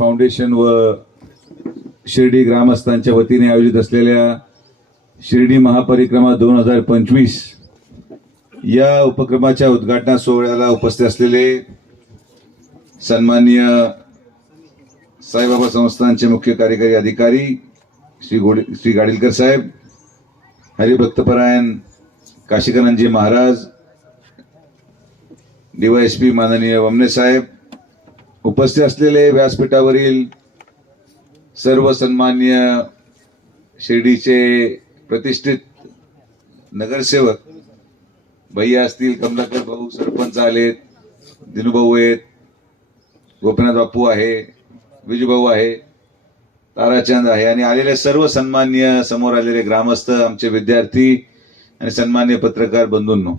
Foundation व शिर्डी ग्रामस्थांच्या वतीने आयोजित असलेल्या शिर्डी महापरिक्रमा 2025 या उपक्रमाच्या उद्घाटन सोहळ्याला उपस्थित असलेले सन्माननीय साईबाबा संस्थानचे मुख्य कार्यकारी अधिकारी श्री गाडीलकर साहेब, हरिभक्तपरायण काशीकानंदजी महाराज, डीवायएसपी माननीय वमने साहेब, उपस्थित असलेले व्यासपीठावरील सर्व सन्माननीय शिर्डीचे प्रतिष्ठित नगरसेवक भैया असतील, कमलाकर भाऊ सरपंच आलेत, दिनूभाऊ आहेत, गोपीनाथ बापू आहे, विजूभाऊ आहे, ताराचंद आहे आणि आलेले सर्व सन्माननीय समोर आलेले ग्रामस्थ, आमचे विद्यार्थी आणि सन्माननीय पत्रकार बंधूंनो,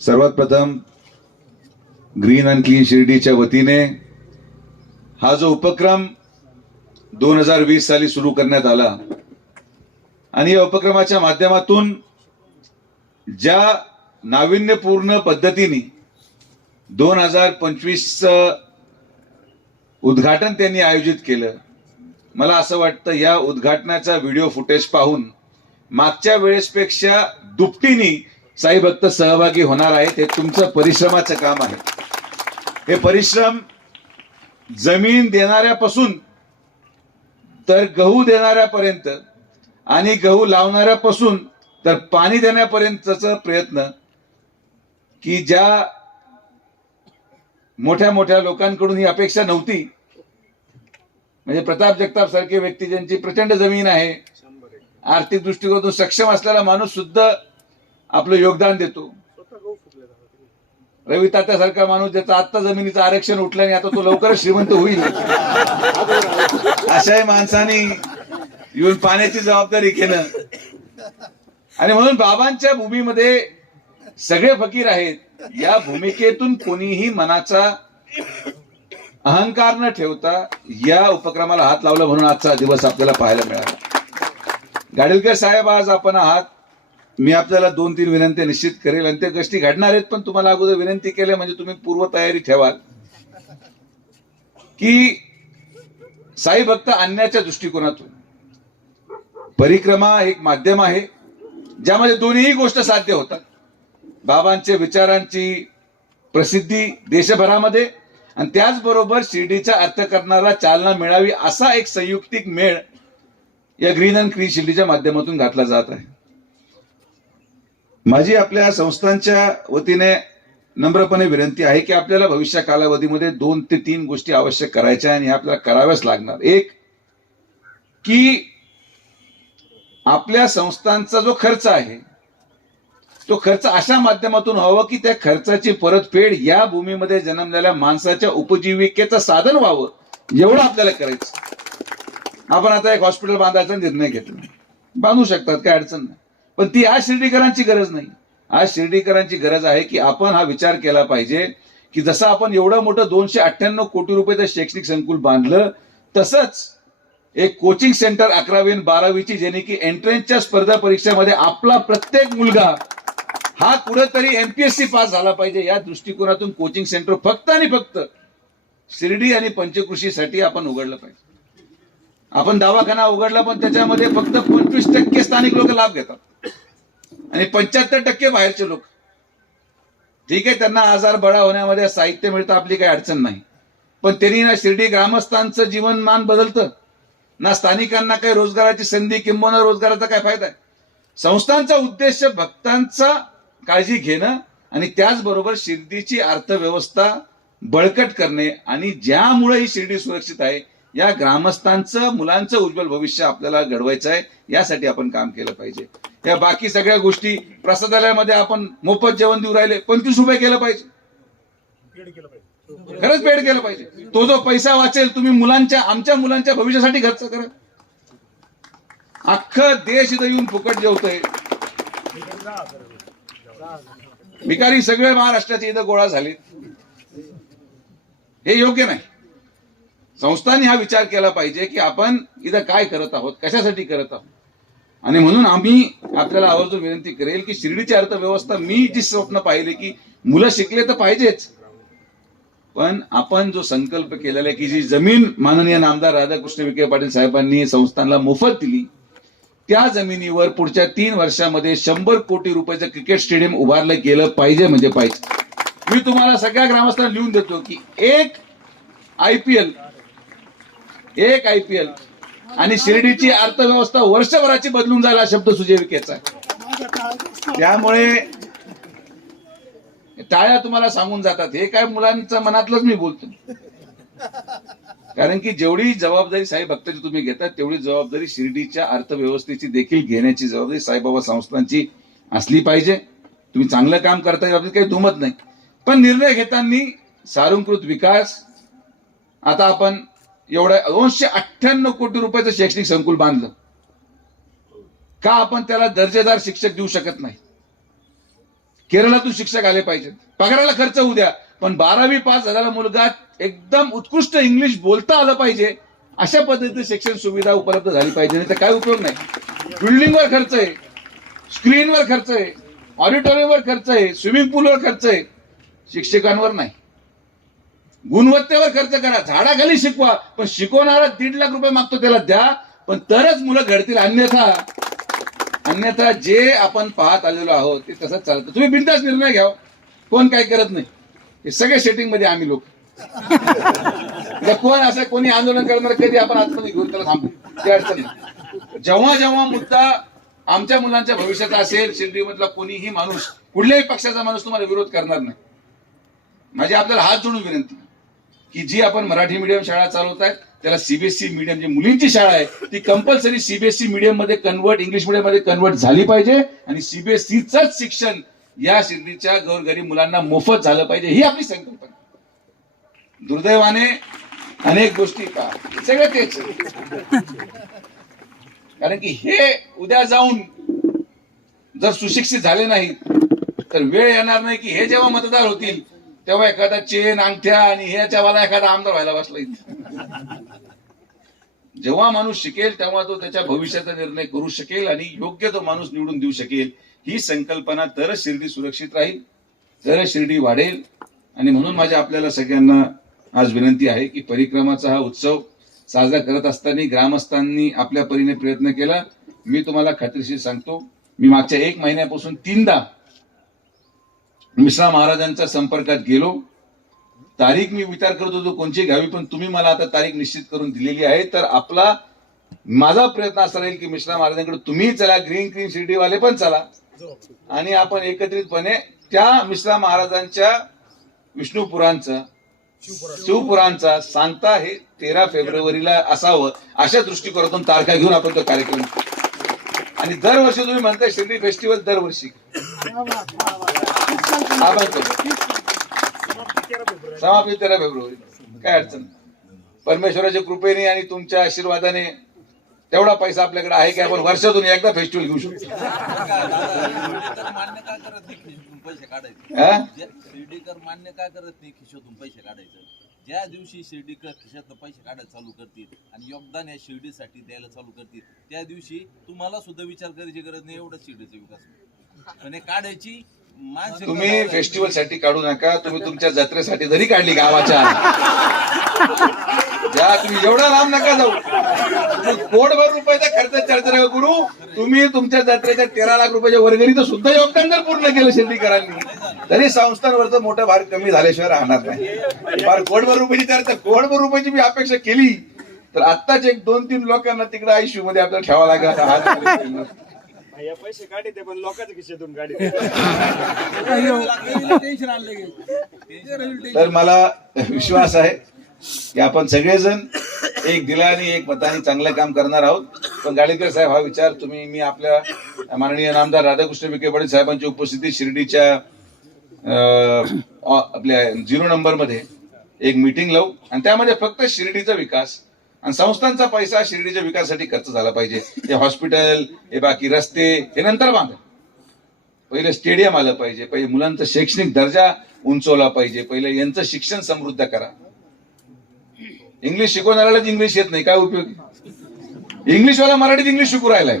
सर्वात प्रथम ग्रीन अँड क्लीन शिर्डीच्या वतीने हा जो उपक्रम 2020 साली सुरू करण्यात आला आणि या उपक्रमाच्या माध्यमातून ज्या नाविन्यपूर्ण पद्धतीने 2025 उद्घाटन त्यांनी आयोजित केलं, मला असं वाटतं या उद्घाटनाचा व्हिडिओ फुटेज पाहून मागच्या वेळेसपेक्षा दुपटीने साई भक्त सहभागी होणार आहेत. हे तुमचं परिश्रमाचं काम आहे. हे परिश्रम जमीन देणाऱ्यापासून तर गहू देणाऱ्यापर्यंत आणि गहू लावणाऱ्यापासून तर पाणी देण्यापर्यंतचा प्रयत्न, की ज्या मोठ्या मोठ्या लोकांकडून ही अपेक्षा नव्हती, म्हणजे प्रताप जगताप सारखे व्यक्ती ज्यांची प्रचंड जमीन आहे, आर्थिक दृष्टिकोनातून सक्षम असलेला माणूस सुद्धा आपलं योगदान देतो. रवी तात्यासारखा माणूस ज्याचा आत्ता जमिनीचं आरक्षण उठलं आणि आता तो लवकरच श्रीमंत होईल, अशाही माणसाने येऊन पाण्याची जबाबदारी घेणं. आणि म्हणून बाबांच्या भूमीमध्ये सगळे फकीर आहेत. या भूमिकेतून कोणीही मनाचा अहंकार न ठेवता या उपक्रमाला हात लावला, म्हणून आजचा दिवस आपल्याला पाहायला मिळाला. गाडीलकर साहेब आज आपण आहात. मी आपल्याला 2-3 विनंती निश्चित करेल आणि त्या गोष्टी घडणार आहेत, पण तुम्हाला अगोदर विनंती केल्या म्हणजे तुम्ही पूर्वतयारी ठेवाल. की साई भक्त आणण्याच्या दृष्टिकोनातून परिक्रमा एक माध्यम आहे ज्यामध्ये दोन्ही गोष्ट साध्य होतात. बाबांच्या विचारांची प्रसिद्धी देशभरामध्ये आणि त्याचबरोबर शिर्डीचा अर्थ करणारा चालना मिळावी असा एक संयुक्तिक मेळ या ग्रीन अँड क्लीन शिर्डीच्या माध्यमातून घातला जात आहे. माझी आपल्या संस्थांच्या वतीने नम्रपणे विनंती आहे की आपल्याला भविष्य कालावधीमध्ये 2 ते 3 गोष्टी आवश्यक करायच्या आणि आपल्याला कराव्याच लागणार. एक, की आपल्या संस्थांचा जो खर्च आहे तो खर्च अशा माध्यमातून व्हावा की त्या खर्चाची परतफेड या भूमीमध्ये जन्मलेल्या माणसाच्या उपजीविकेचं साधन व्हावं, एवढं आपल्याला करायचं. आपण आता एक हॉस्पिटल बांधायचा निर्णय घेतला, बांधू शकतात, काय अडचण नाही, पण ती आज शिर्डीकरांची गरज नाही. आज शिर्डीकरांची गरज आहे की आपण हा विचार केला पाहिजे की जसं आपण एवढं मोठं 298 कोटी रुपयाचं शैक्षणिक संकुल बांधलं, तसंच एक कोचिंग सेंटर 11वी आणि 12वीची, ज्याने की एंट्रन्सच्या स्पर्धा परीक्षेमध्ये आपला प्रत्येक मुलगा हा कुठेतरी एमपीएससी पास झाला पाहिजे. या दृष्टिकोनातून कोचिंग सेंटर फक्त आणि फक्त शिर्डी आणि पंचकृषीसाठी आपण उघडलं पाहिजे. आपण दवाखाना उघडला पण त्याच्यामध्ये फक्त 25% स्थानिक लोक लाभ घेतात आणि 75% बाहेरचे लोक. ठीक आहे, त्यांना आजार बळा होण्यामध्ये साहित्य मिळतं, आपली काही अडचण नाही, पण त्यांनी ना शिर्डी ग्रामस्थांचं जीवनमान बदलतं ना स्थानिकांना काही रोजगाराची संधी किंवा रोजगाराचा काय फायदा आहे. संस्थांचा उद्देश भक्तांचा काळजी घेणं आणि त्याचबरोबर शिर्डीची अर्थव्यवस्था बळकट करणे आणि ज्यामुळे ही शिर्डी सुरक्षित आहे, या ग्रामस्थांचं मुलांचं उज्ज्वल भविष्य आपल्याला घडवायचं आहे. यासाठी आपण काम केलं पाहिजे. या बाकी सगळ्या गोष्टी, प्रसादालयामध्ये आपण मोफत जेवण देऊ राहिले, 25 रुपये केलं पाहिजे, खरंच पेड केलं पाहिजे. तो जो पैसा वाचेल तुम्ही आमच्या मुलांच्या भविष्यासाठी खर्च करा. अख्खं देश इथं येऊन फुकट जेवतोय, भिकारी सगळे महाराष्ट्राचे इथं गोळा झाले, हे योग्य नाही. संस्थांनी हा विचार केला पाहिजे की आपण इथं काय करत आहोत, कशासाठी करत आहोत. आणि म्हणून आम्ही आपल्याला आवर्जून विनंती करेल की शिर्डीची अर्थव्यवस्था, मी जी स्वप्न पाहिले की मुलं शिकले तर पाहिजेच, पण आपण जो संकल्प केलेला आहे की जी जमीन माननीय नामदार राधाकृष्ण विखे पाटील साहेबांनी संस्थानला मोफत दिली, त्या जमिनीवर पुढच्या 3 वर्षामध्ये 100 कोटी रुपयाचं क्रिकेट स्टेडियम उभारलं गेलं पाहिजे म्हणजे पाहिजे. मी तुम्हाला सगळ्या ग्रामस्थांना लिहून देतो की एक आयपीएल आणि शिर्डीची अर्थव्यवस्था वर्षभराची बदलून जाईल हा शब्द सुजय विखेचा आहे. त्यामुळे टाळ्या तुम्हाला सांगून जातात, हे काय मुलांच्या मनातलंच मी बोलतो. कारण की जेवढी जबाबदारी साई भक्ताची तुम्ही घेतात तेवढी जबाबदारी शिर्डीच्या अर्थव्यवस्थेची देखील घेण्याची जबाबदारी साईबाबा संस्थांची असली पाहिजे. तुम्ही चांगलं काम करताय याबाबतीत काही दुमत नाही, पण निर्णय घेताना सारंकृत विकास, आता आपण एवढं 298 कोटी रुपयाचं शैक्षणिक संकुल बांधलं का आपण त्याला दर्जेदार शिक्षक देऊ शकत नाही? केरळातून शिक्षक आले पाहिजेत, पगाराला खर्च होऊ द्या, पण 12वी पास झालेला मुलगा एकदम उत्कृष्ट इंग्लिश बोलता आलं पाहिजे अशा पद्धतीने शिक्षण सुविधा उपलब्ध झाली पाहिजे. नाही तर काय उपयोग नाही. बिल्डिंगवर खर्च आहे, स्क्रीनवर खर्च आहे, ऑडिटोरियमवर खर्च आहे, स्विमिंग पूलवर खर्च आहे, शिक्षकांवर नाही. गुणवत्तेवर खर्च करा, झाडाखाली शिकवा, पण शिकवणारा 1.5 लाख रुपये मागतो त्याला द्या, पण तरच मुलं घडतील. अन्यथा जे आपण पाहत आलेलो आहोत ते तसंच चालतं. तुम्ही बिनधास्त निर्णय घ्या, कोण काय करत नाही. हे सगळे सेटिंग मध्ये आम्ही लोक कोण असं कोणी आंदोलन करणार कधी आपण आतमध्ये घेऊन त्याला थांबू, ते अडचण नाही. जेव्हा मुद्दा आमच्या मुलांच्या भविष्याचा असेल, शिर्डीमधला कोणीही माणूस, कुठल्याही पक्षाचा माणूस तुम्हाला विरोध करणार नाही. माझी आपल्याला हात जोडून विनंती की जी आपण मराठी मीडियम शाळा चालवत आहेत त्याला सीबीएसई मीडियम, जी मुलींची शाळा आहे ती कंपल्सरी सीबीएसई मीडियम मध्ये कन्वर्ट, इंग्लिश मीडियम मध्ये कन्वर्ट झाली पाहिजे आणि सीबीएसईचंच शिक्षण या शिर्डीच्या गोरगरीब मुलांना मोफत झालं पाहिजे, ही आपली संकल्पना. दुर्दैवाने अनेक गोष्टी का सगळं तेच, कारण की हे उद्या जाऊन जर सुशिक्षित झाले नाही तर वेळ येणार नाही की हे जेव्हा मतदार होतील तेव्हा एखादा चेन, अंगठ्या आणि ह्याच्यावाला एखादा आमदार व्हायला बसला इथे. जेव्हा माणूस शिकेल तेव्हा तो त्याच्या भविष्याचा निर्णय करू शकेल आणि योग्य तो माणूस निवडून देऊ शकेल. ही संकल्पना तरच शिर्डी सुरक्षित राहील, तरच शिर्डी वाढेल. आणि म्हणून माझ्या आपल्याला सगळ्यांना आज विनंती आहे की परिक्रमाचा हा उत्सव साजरा करत असताना ग्रामस्थांनी आपल्या परीने प्रयत्न केला. मी तुम्हाला खात्रीशीर सांगतो, मी मागच्या 1 महिन्यापासून 3दा मिश्रा महाराजांच्या संपर्कात गेलो. तारीख मी विचार करत होतो कोणची घ्यावी, पण तुम्ही मला आता तारीख निश्चित करून दिलेली आहे. तर माझा प्रयत्न असा राहील की मिश्रा महाराजांकडे तुम्ही चला, ग्रीन शिर्डीवाले पण चला आणि आपण एकत्रितपणे त्या मिश्रा महाराजांच्या विष्णुपुरांचा, शिवपुरांचा सांगता हे 13 फेब्रुवारीला असावं अशा दृष्टिकोनातून तारखा घेऊन आपण तो कार्यक्रम. आणि दरवर्षी तुम्ही म्हणताय शिर्डी फेस्टिवल, दरवर्षी समाप्ती 13 फेब्रुवारी, काय अडचण. परमेश्वराच्या कृपेने आणि तुमच्या आशीर्वादाने तेवढा पैसा आपल्याकडे आहे की आपण वर्षातून एकदा फेस्टिवल घेऊ शकतो. शिर्डीकर मान्य काय करत नाही खिशातून पैसे काढायचं? ज्या दिवशी शिर्डीकर खिशातून पैसे काढायला चालू करतील आणि योगदान या शिर्डीसाठी द्यायला चालू करतील त्या दिवशी तुम्हाला सुद्धा विचार करायची गरज नाही, एवढा शिर्डीचा विकास आणि काढायची. तुम्ही फेस्टिवल साठी काढू नका, तुम्ही तुमच्या जत्रेसाठी जरी काढली गावाच्या ज्या, तुम्ही एवढा लांब नका जाऊ. कोटभर रुपयाचा खर्च चर्चा करू. तुम्ही तुमच्या जत्रेच्या 13 लाख रुपयाच्या वर्गणीचं सुद्धा योगदान जर पूर्ण केलं शिर्डीकरांनी तरी संस्थांवरचा मोठा भार कमी झाल्याशिवाय राहणार नाही. फार कोटभर रुपयाची चर्चा, कोटभर रुपयाची मी अपेक्षा केली तर आत्ताच 1-2-3 लोकांना तिकडे आयसीयू मध्ये आपल्याला ठेवा लागला. पैसे काढते पण लोकांच्या खिशातून काढते. तर मला विश्वास आहे की आपण सगळेजण एक दिलाने एक मताने चांगलं काम करणार आहोत. पण गाडीकर साहेब, हा विचार मी आपल्या माननीय नामदार राधाकृष्ण विखे पाटील साहेबांची उपस्थितीत शिर्डीच्या आपल्या 0 नंबर मध्ये एक मीटिंग लावू आणि त्यामध्ये फक्त शिर्डीचा विकास आणि संस्थांचा पैसा शिर्डीच्या विकासासाठी खर्च झाला पाहिजे. हे हॉस्पिटल, हे बाकी रस्ते हे नंतर बांधा, पहिले स्टेडियम आलं पाहिजे, पहिले मुलांचा शैक्षणिक दर्जा उंचवला पाहिजे, पहिले यांचं शिक्षण समृद्ध करा. इंग्लिश शिकवणाऱ्यालाच इंग्लिश येत नाही, काय उपयोग? इंग्लिशवाला मराठीत इंग्लिश शिकू राहिलाय.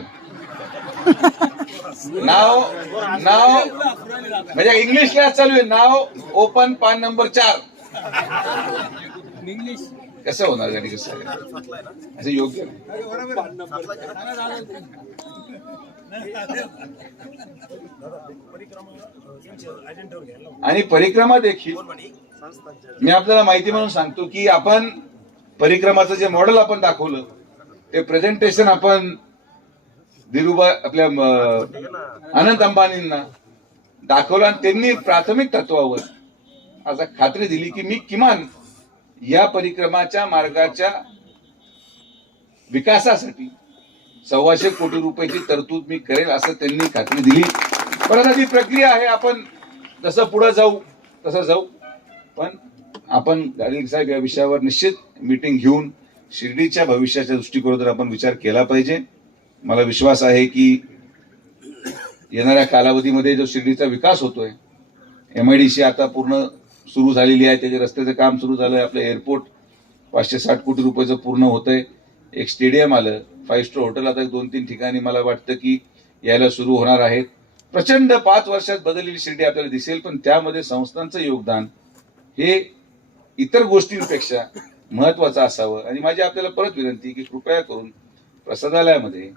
नाव म्हणजे इंग्लिश क्लास चालू आहे, नाव ओपन पान नंबर 4 कसं होणार आणि कसं आहे? असं योग्य नाही. आणि परिक्रमा देखील मी आपल्याला माहिती म्हणून सांगतो की आपण परिक्रमाचं जे मॉडेल आपण दाखवलं ते प्रेझेंटेशन आपण धीरूभाई आपल्या अनंत अंबानींना दाखवलं आणि त्यांनी प्राथमिक तत्वावर असं खात्री दिली की मी किमान या परिक्रमाच्या मार्गाच्या विकासासाठी 125 कोटी रुपयाची तरतूद मी करेल असं त्यांनी खात्री दिली. परत ती प्रक्रिया आहे, आपण जसं पुढे जाऊ तसं जाऊ. पण आपण गाडगे साहेब या विषयावर निश्चित मीटिंग घेऊन शिर्डीच्या भविष्याच्या दृष्टिकोनातून आपण विचार केला पाहिजे. मला विश्वास आहे की येणाऱ्या कालावधीमध्ये जो शिर्डीचा विकास होतोय, MIDC आता पूर्ण सुरू झालेली आहे, त्याचे रस्त्याचं काम सुरू झालंय, आपलं एअरपोर्ट 560 कोटी रुपयाचं पूर्ण होतंय, एक स्टेडियम आलं, 5 स्टार हॉटेल आता 2-3 ठिकाणी मला वाटतं की यायला सुरू होणार आहेत. प्रचंड 5 वर्षात बदललेली शिर्डी आपल्याला दिसेल. पण त्यामध्ये संस्थांचं योगदान हे इतर गोष्टींपेक्षा महत्वाचं असावं. आणि माझी आपल्याला परत विनंती की कृपया करून प्रसादालयामध्ये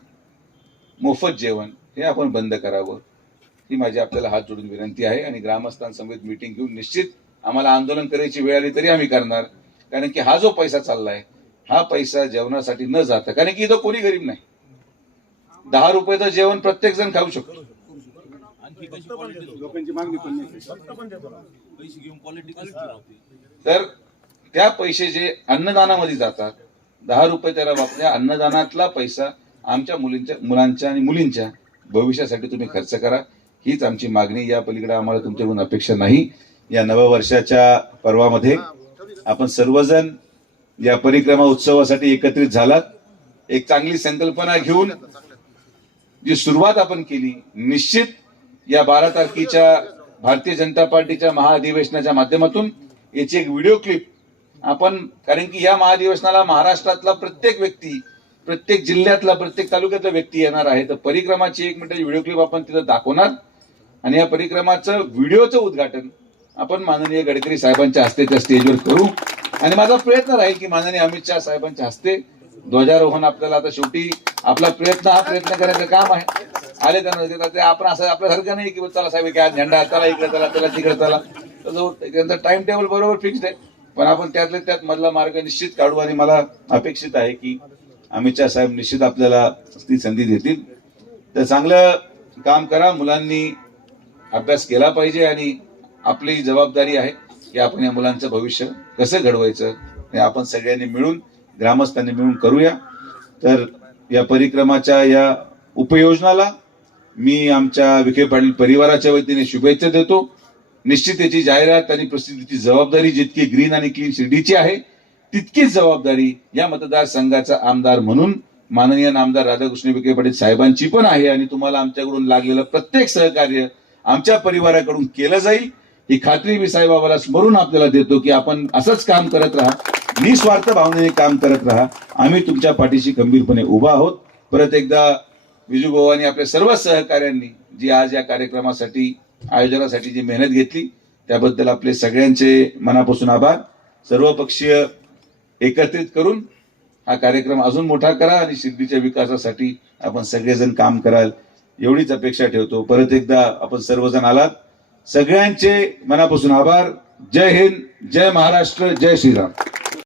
मोफत जेवण हे आपण बंद करावं, ही माझी आपल्याला हात जोडून विनंती आहे. आणि ग्रामस्थांसमवेत मीटिंग घेऊन निश्चित आम्हाला आंदोलन करायची वेळ आली तरी आम्ही करणार. कारण की हा जो पैसा चाललाय हा पैसा जेवणासाठी न जाता, कारण की इथं कोणी गरीब नाही, 10 रुपयाचं जेवण प्रत्येक जण खाऊ शकतो. आणखी कशी क्वालिटी लोकांची मागणी पण नाही. पैसे घेऊन क्वालिटी कशी राहते? तर त्या पैसे जे अन्नदानामध्ये जातात, 10 रुपये त्याला वापरा, अन्नदानातला पैसा आमच्या मुलांच्या आणि मुलींच्या भविष्यासाठी तुम्ही खर्च करा, हीच आमची मागणी. या पलीकडे आम्हाला तुमच्याकडून अपेक्षा नाही. या नववर्षाच्या पर्वामध्ये आपण सर्वजण या परिक्रमा उत्सवासाठी एकत्रित झालात. एक चांगली संकल्पना घेऊन जी सुरुवात आपण केली, निश्चित या 12 तारखेच्या भारतीय जनता पार्टीच्या महाअधिवेशनाच्या माध्यमातून याची एक व्हिडिओ क्लिप आपण, कारण की या महाअधिवेशनाला महाराष्ट्रातला प्रत्येक व्यक्ती, प्रत्येक जिल्ह्यातला, प्रत्येक तालुक्यातला व्यक्ती येणार आहे. तर परिक्रमाची 1 मिनिटाची व्हिडिओ क्लिप आपण तिथं दाखवणार आणि या परिक्रमाचं व्हिडिओचं उद्घाटन आपण माननीय गडकरी साहेबांच्या हस्ते त्या स्टेजवर करू. आणि माझा प्रयत्न राहील की माननीय अमित शहा साहेबांच्या हस्ते ध्वजारोहण, आपल्याला आता शेवटी आपला प्रयत्न हा प्रयत्न करायचं काम आहे. आले त्यांना आपण असं आपल्यासारखं नाही की चला साहेब काय झेंडा, चला इकडे चला, त्याला तिकडे चला, त्यांचा टाइम टेबल बरोबर फिक्स्ड आहे. पण आपण त्यातल्या त्यात मधला मार्ग निश्चित काढू. आणि मला अपेक्षित आहे की अमित शहा साहेब निश्चित आपल्याला ती संधी देतील. तर चांगलं काम करा, मुलांनी अभ्यास केला पाहिजे आणि आपली जबाबदारी आहे की आपण या मुलांचं भविष्य कसं घडवायचं हे आपण सगळ्यांनी मिळून, ग्रामस्थांनी मिळून करूया. तर या परिक्रमाच्या या उपयोजनाला मी आमच्या विखे पाटील परिवाराच्या वतीने शुभेच्छा देतो. निश्चित याची जाहिरात आणि प्रसिद्धीची जबाबदारी जितकी ग्रीन आणि क्लीन शिर्डीची आहे, तितकीच जबाबदारी या मतदारसंघाचा आमदार म्हणून माननीय आमदार राधाकृष्ण विखे पाटील साहेबांची पण आहे. आणि तुम्हाला आमच्याकडून लागलेलं प्रत्येक सहकार्य आमच्या परिवाराकडून केलं जाईल, ही खात्री मी साईबाबाला स्मरून आपल्याला देतो की आपण असंच काम करत राहा, निस्वार्थ भावनेने काम करत राहा. आम्ही तुमच्या पाठीशी खंबीरपणे उभा आहोत. परत एकदा विजू भाऊ आणि आपल्या सर्व सहकाऱ्यांनी जी आज या कार्यक्रमासाठी, आयोजनासाठी जी मेहनत घेतली त्याबद्दल आपले सगळ्यांचे मनापासून आभार. सर्वपक्षीय एकत्रित करून हा कार्यक्रम अजून मोठा करा आणि शिर्डीच्या विकासासाठी आपण सगळेजण काम कराल एवढीच अपेक्षा ठेवतो. परत एकदा आपण सर्वजण आलात, सगळ्यांचे मनापासून आभार. जय हिंद, जय महाराष्ट्र, जय श्रीराम.